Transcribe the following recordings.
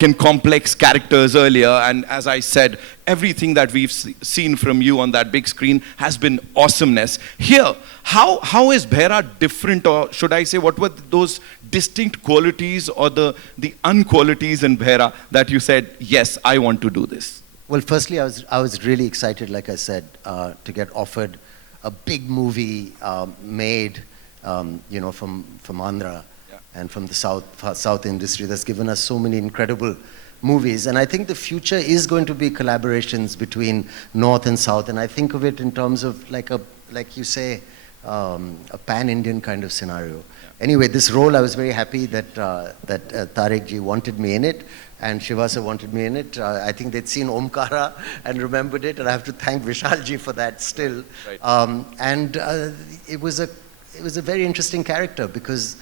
and complex characters earlier, and as I said, everything that we've seen from you on that big screen has been awesomeness. Here, how is Bhaira different, or should I say, what were those distinct qualities or the unqualities in Bhaira that you said, yes, I want to do this? Well, firstly, I was really excited, like I said, to get offered a big movie made, from Andhra. And from the South industry that's given us so many incredible movies. And I think the future is going to be collaborations between North and South. And I think of it in terms of like you say, a pan-Indian kind of scenario. Yeah. Anyway, this role, I was very happy that Tariq ji wanted me in it, and Shiva sir wanted me in it. I think they'd seen Omkara and remembered it, and I have to thank Vishal ji for that still. Right. It was a very interesting character because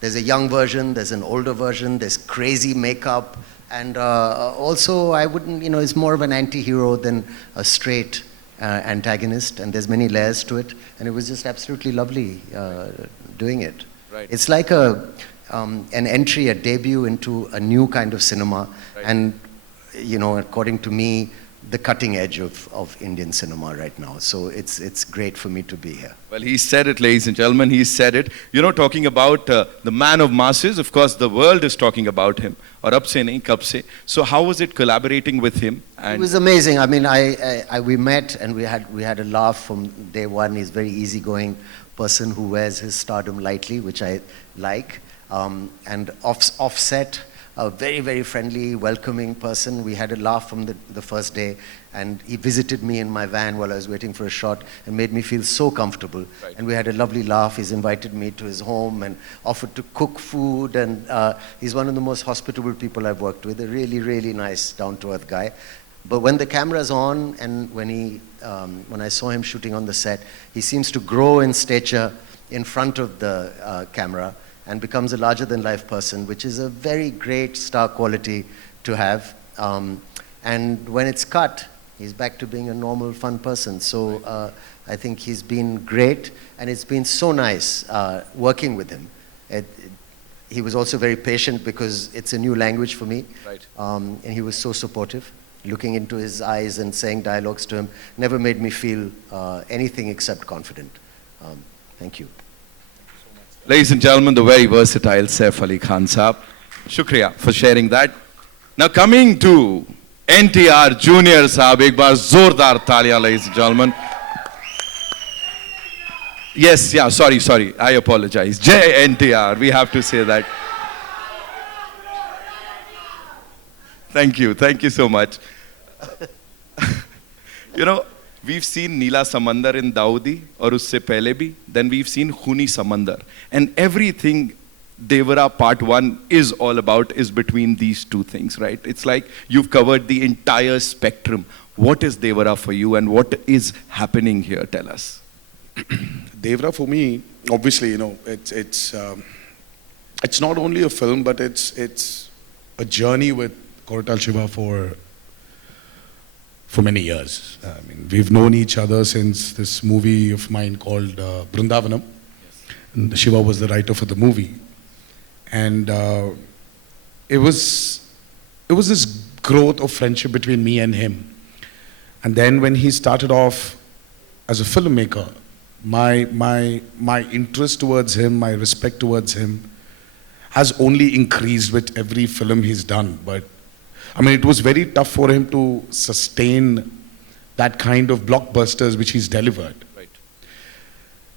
there's a young version, there's an older version, there's crazy makeup, and also I wouldn't, it's more of an anti-hero than a straight antagonist, and there's many layers to it, and it was just absolutely lovely doing it. Right. It's like an entry, a debut into a new kind of cinema, right. And according to me, the cutting edge of Indian cinema right now. So it's great for me to be here. Well, he said it, ladies and gentlemen, he said it. Talking about the man of masses, of course, the world is talking about him. Aur ab se nahi, kab se. So how was it collaborating with him? It was amazing. I mean, we met and we had a laugh from day one. He's a very easygoing person who wears his stardom lightly, which I like. And offset, a very, very friendly, welcoming person. We had a laugh from the first day, and he visited me in my van while I was waiting for a shot and made me feel so comfortable. Right. And we had a lovely laugh. He's invited me to his home and offered to cook food, and he's one of the most hospitable people I've worked with, a really, really nice, down-to-earth guy. But when the camera's on and when I saw him shooting on the set, he seems to grow in stature in front of the camera and becomes a larger-than-life person, which is a very great star quality to have. And when it's cut, he's back to being a normal, fun person. So I think he's been great, and it's been so nice working with him. He was also very patient because it's a new language for me. Right. And he was so supportive. Looking into his eyes and saying dialogues to him never made me feel anything except confident. Thank you. Ladies and gentlemen, the very versatile Saif Ali Khan Saab. Shukriya for sharing that. Now coming to NTR Junior Saab, ek baar zordar taaliyan, ladies and gentlemen. Yes, yeah, sorry, I apologize. Jai NTR, we have to say that. Thank you so much. We've seen Neela Samandar in Daudi, or usse pehle bhi. Then we've seen Khuni Samandar. And everything Devara Part 1 is all about is between these two things, right? It's like you've covered the entire spectrum. What is Devara for you, and what is happening here? Tell us. Devara for me, obviously, it's not only a film, but it's a journey with Koratal Shiva for many years. I mean, we've known each other since this movie of mine called Brindavanam. Yes. And Shiva was the writer for the movie. And it was this growth of friendship between me and him. And then when he started off as a filmmaker, my interest towards him, my respect towards him has only increased with every film he's done. But I mean, it was very tough for him to sustain that kind of blockbusters which he's delivered. Right.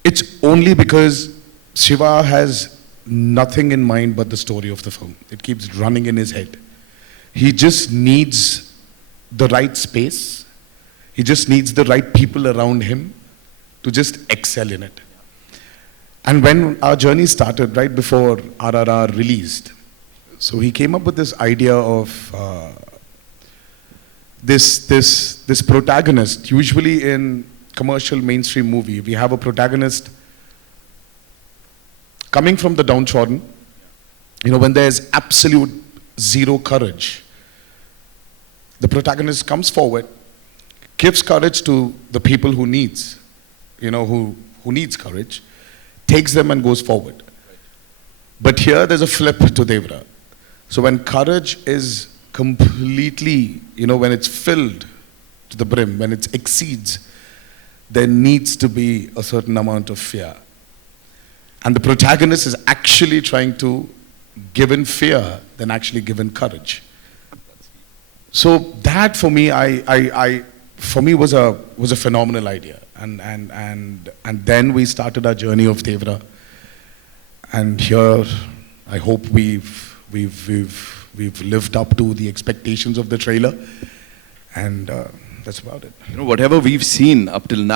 It's only because Shiva has nothing in mind but the story of the film. It keeps running in his head. He just needs the right space. He just needs the right people around him to just excel in it. And when our journey started, right before RRR released, so he came up with this idea of this protagonist. Usually in commercial mainstream movie, we have a protagonist coming from the downtrodden. When there's absolute zero courage, the protagonist comes forward, gives courage to the people who needs courage, takes them and goes forward. But here there's a flip to Devara. So when courage is completely, when it's filled to the brim, when it exceeds, there needs to be a certain amount of fear. And the protagonist is actually trying to give in fear than actually give in courage. So that for me, for me was a phenomenal idea. And then we started our journey of Devra. And here, I hope we've lived up to the expectations of the trailer. And that's about it. Whatever we've seen up till now,